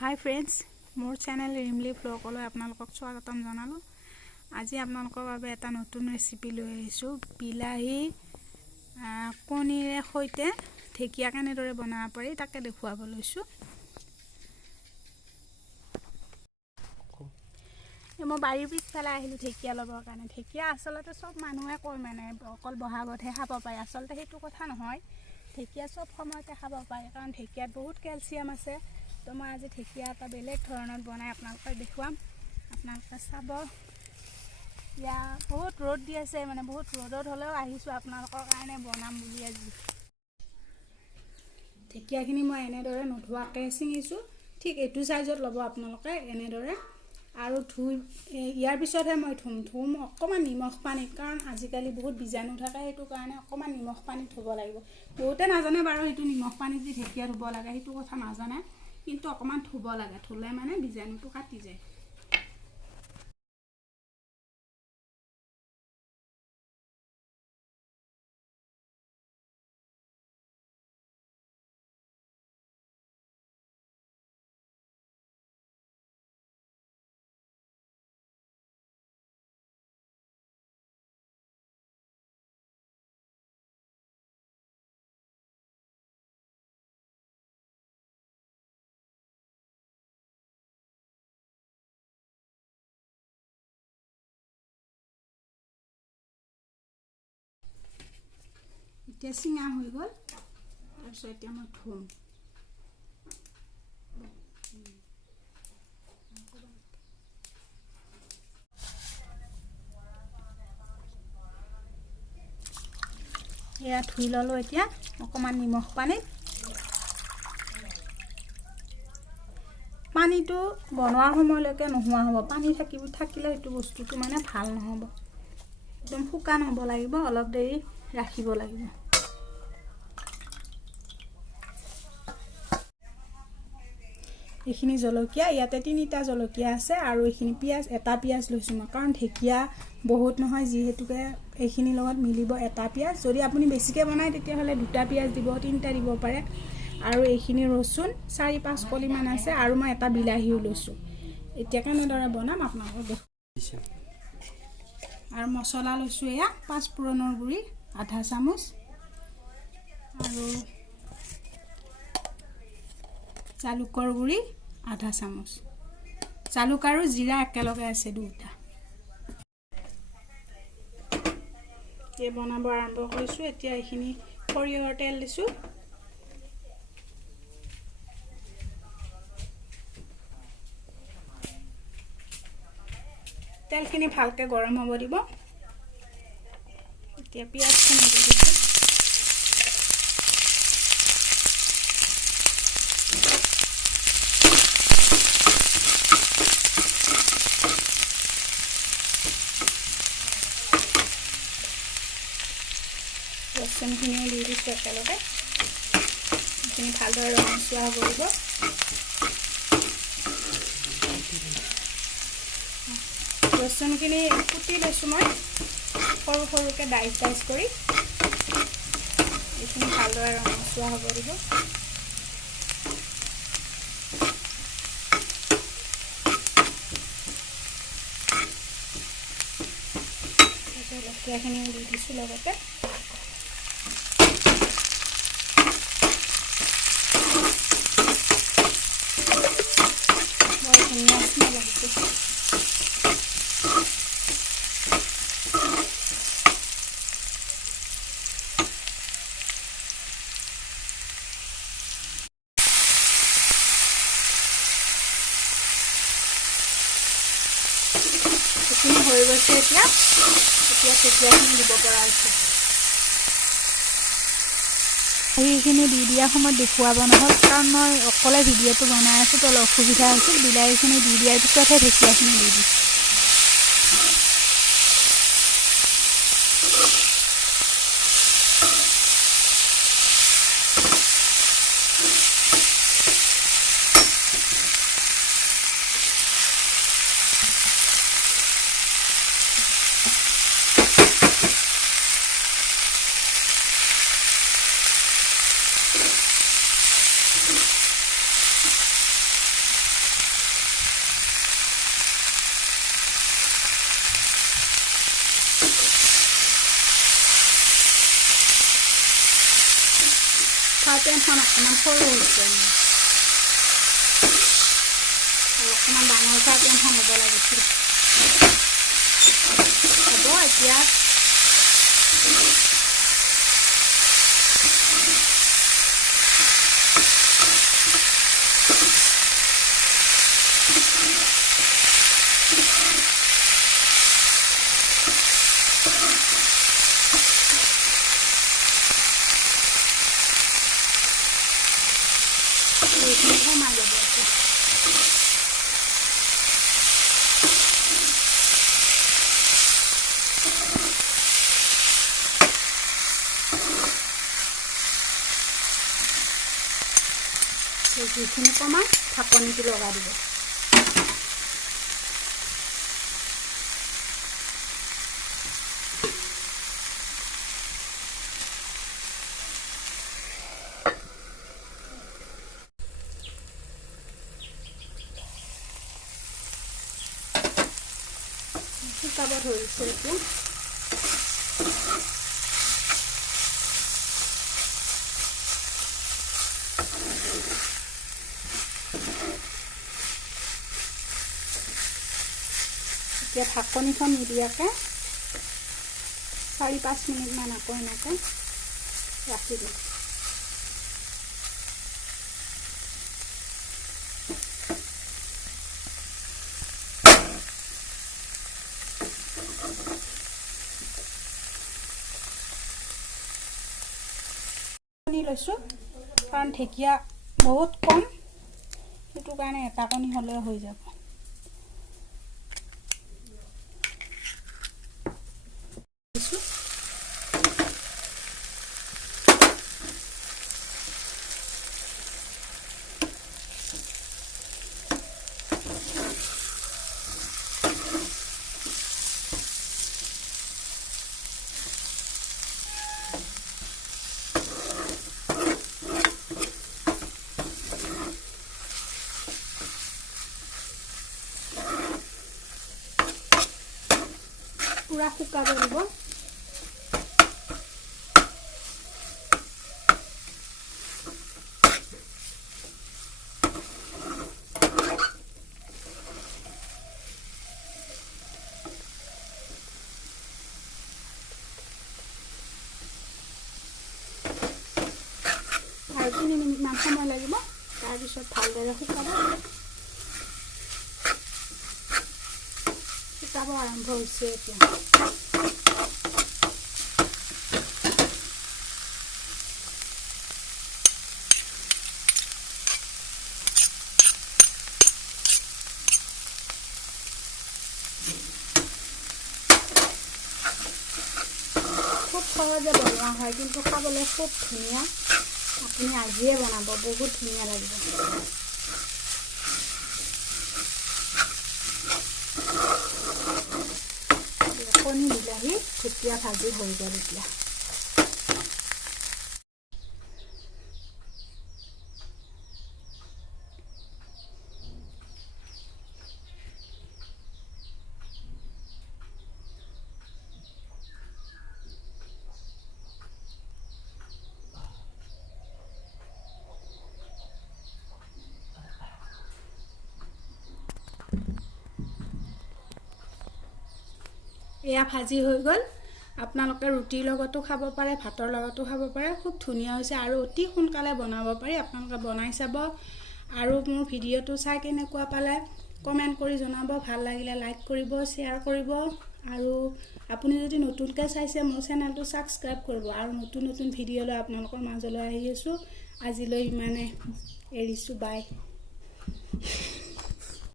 হাই friends, মোৰ channel Rimli ব্লগলৈ আপোনালোকক স্বাগতম জনালোঁ। আজি আপোনালোকৰ বাবে এটা নতুন ৰেচিপি লৈ আহিছোঁ। বিলাহী কণীৰে সৈতে ঢেকীয়া কেনেদৰে বনাব পাৰি তাকে দেখুৱাব লৈছোঁ। মই বাৰীৰ পিছফালে আহিলোঁ ঢেকীয়া ল'বৰ কাৰণে। ঢেকীয়া আচলতে চব মানুহে কয়, মানে অকল বহাগতহে খাব পাৰে। আচলতে সেইটো কথা নহয়, ঢেকীয়া চব সময়তে খাব পাৰে, কাৰণ ঢেকীয়াত বহুত কেলছিয়াম আছে। তো মই আজি ঢেকীয়া এটা বেলেগ ধৰণত বনাই আপোনালোকক দেখুৱাম। আপোনালোকে চাব। ইয়াত বহুত ৰ'দ দি আছে, মানে বহুত ৰ'দত হ'লেও আহিছোঁ আপোনালোকৰ কাৰণে বনাম বুলি। আজি ঢেকীয়াখিনি মই এনেদৰে নোধোৱাকৈ ছিঙিছোঁ। ঠিক এইটো চাইজত ল'ব আপোনালোকে এনেদৰে, আৰু ধুই ইয়াৰ পিছতহে মই ধুম অকণমান নিমখ পানীত, কাৰণ আজিকালি বহুত বীজাণু থাকে, সেইটো কাৰণে অকণমান নিমখ পানীত ধুব লাগিব। বহুতে নাজানে বাৰু সেইটো নিমখ পানীত দি ঢেকীয়া ধুব লাগে, সেইটো কথা নাজানে, কিন্তু অকণমান ধুব লাগে। ধুলে মানে বীজাণুটো কাটি যায়। এতিয়া চিঙা হৈ গ'ল, তাৰপিছত এতিয়া মই ধুম। এয়া ধুই ল'লোঁ। এতিয়া অকণমান নিমখ পানীটো বনোৱাৰ সময়লৈকে নোহোৱা হ'ব। পানী থাকিলে এইটো বস্তুটো মানে ভাল নহ'ব। একদম শুকান হ'ব লাগিব, অলপ দেৰি ৰাখিব লাগিব। এইখিনি জলকীয়া, ইয়াতে 3টা জলকীয়া আছে, আৰু এইখিনি পিঁয়াজ, এটা পিঁয়াজ লৈছোঁ মই, কাৰণ ঢেকীয়া বহুত নহয়, যিহেতুকে এইখিনিৰ লগত মিলিব এটা পিঁয়াজ। যদি আপুনি বেছিকৈ বনায় তেতিয়াহ'লে 2টা পিঁয়াজ দিব, 3টা দিব পাৰে। আৰু এইখিনি ৰচুন 4-5 কলিমান আছে, আৰু মই এটা বিলাহীও লৈছোঁ। এতিয়া কেনেদৰে বনাম আপোনালোকক দেখুৱাম। আৰু মছলা লৈছোঁ, এয়া 5 ফুৰণৰ গুড়ি আধা চামুচ, আৰু জালুকৰ গুড়ি আধা চামুচ। জালুক আৰু জিৰা একেলগে আছে 2টা। এতিয়া বনাব আৰম্ভ কৰিছোঁ। এতিয়া এইখিনি সৰিয়হৰ তেল দিছোঁ। তেলখিনি ভালকৈ গৰম হ'ব দিব। এতিয়া পিঁয়াজখিনি দি দিছোঁ। ৰচুনখিনিও দি দিছোঁ একেলগে। এইখিনি ভালদৰে ৰঙচুৱা হ'ব দিব। ৰচুনখিনি কুটি লৈছোঁ মই, সৰু সৰুকৈ ডাইচ কৰি। এইখিনি ভালদৰে ৰঙচুৱা হ'ব দিব। জলকীয়াখিনিও দি দিছোঁ লগতে। বৰ ধুনীয়া স্মেল আহিছে। এইখিনি হৈ গৈছে। এতিয়া ঢেকীয়াখিনি দিব পৰা হৈছে। সেইখিনি দি দিয়াৰ সময়ত দেখুৱাব নহ'ল, কাৰণ মই অকলে ভিডিঅ'টো বনাই আছোঁ, তো অলপ অসুবিধা হৈছিল। বিলাহীখিনি দি দিয়াৰ পিছতহে ঢেকীয়াখিনি দি দিছোঁ। পেনখন অকণমান সৰু হৈছে আৰু অকণমান ডাঙৰ ফ্ৰাই পেনখন হ'ব লাগিছিল হ'ব এতিয়া কমাই যাব যিখিনি কমাই ঢাকনিটো লগাই দিব শুকাব ধৰিছে এতিয়া এতিয়া ঢাকনিখন নিদিয়াকৈ 4-5 মিনিটমান আকৌ এনেকৈ ৰাখি দিম লৈছোঁ কাৰণ ঢেকীয়া বহুত কম সেইটো কাৰণে এটা কণী হ'লে হৈ যাব পুৰা শুকাব দিব আৰু 3 মিনিটমান সময় লাগিব তাৰপিছত ভালদৰে শুকাব আৰম্ভ হৈছে এতিয়া খুব সহজে বনোৱা হয় কিন্তু খাবলৈ খুব ধুনীয়া আপুনি আজিয়ে বনাব বহুত ধুনীয়া লাগিব কণী বিলাহী ঢেকীয়া ভাজি হৈ গ'ল এতিয়া এয়া ভাজি হৈ গ'ল আপোনালোকে ৰুটিৰ লগতো খাব পাৰে ভাতৰ লগতো খাব পাৰে খুব ধুনীয়া হৈছে আৰু অতি সোনকালে বনাব পাৰি আপোনালোকে বনাই চাব আৰু মোৰ ভিডিঅ'টো চাই কেনেকুৱা পালে কমেন্ট কৰি জনাব ভাল লাগিলে লাইক কৰিব শ্বেয়াৰ কৰিব আৰু আপুনি যদি নতুনকৈ চাইছে মোৰ চেনেলটো সাবস্ক্ৰাইব কৰিব আৰু নতুন নতুন ভিডিঅ' লৈ আপোনালোকৰ মাজলৈ আহি আছো আজিলৈ ইমানে এৰিছো বাই